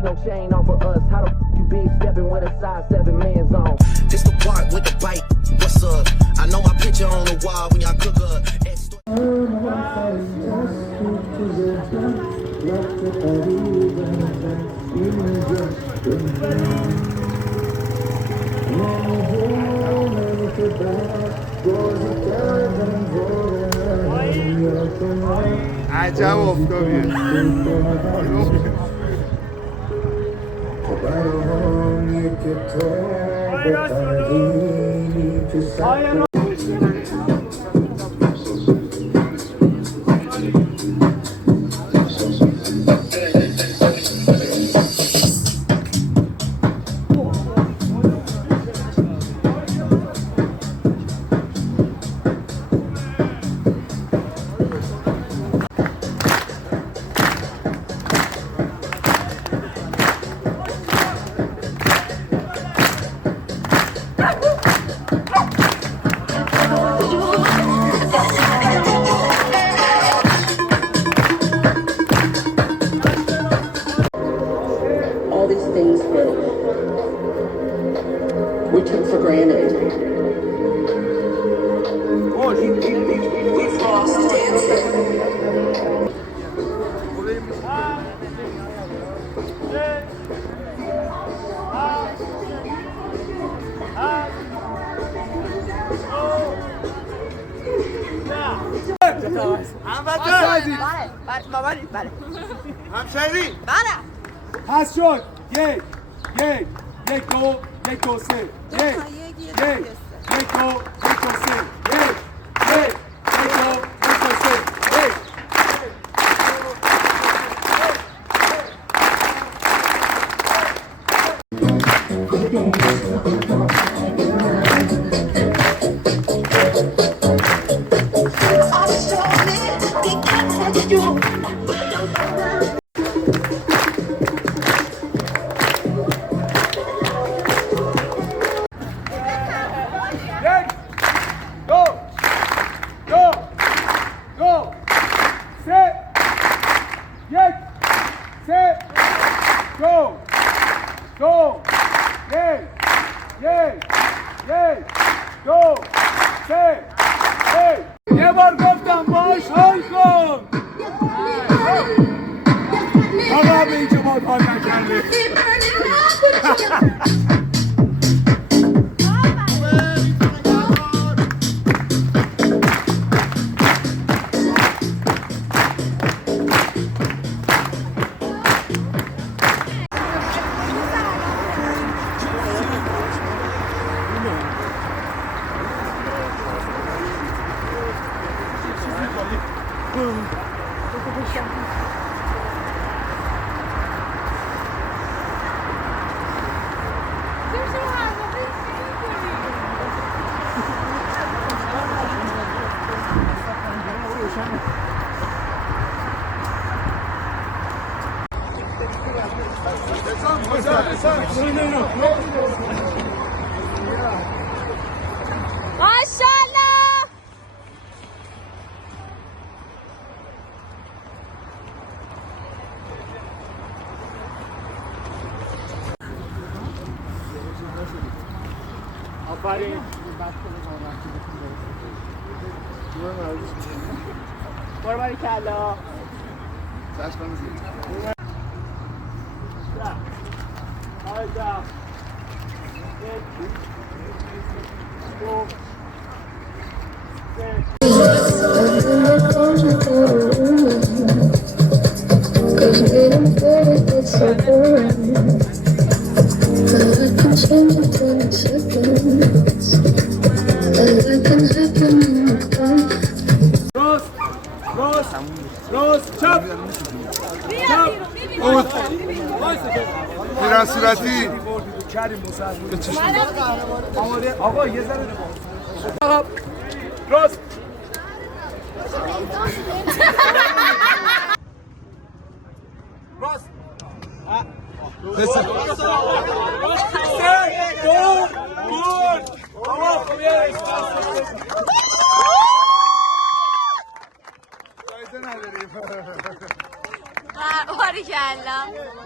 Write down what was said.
take no chain off of us. How the you big stepping with a size 7 man's on? This the part with the bite. What's up? I know my picture on the wall when y'all cook up. عجب افتادیه we took for granted. We've lost dancing. همشهری بله پس شد یک دو سه یک دو سه یه بار گفتم باش حال کن آقا به اینجا باید حال نکرده ماشاءالله آفرین برو باری کلا راست چپ پیرن صورتی آقا یه ذره راست راست باریکلا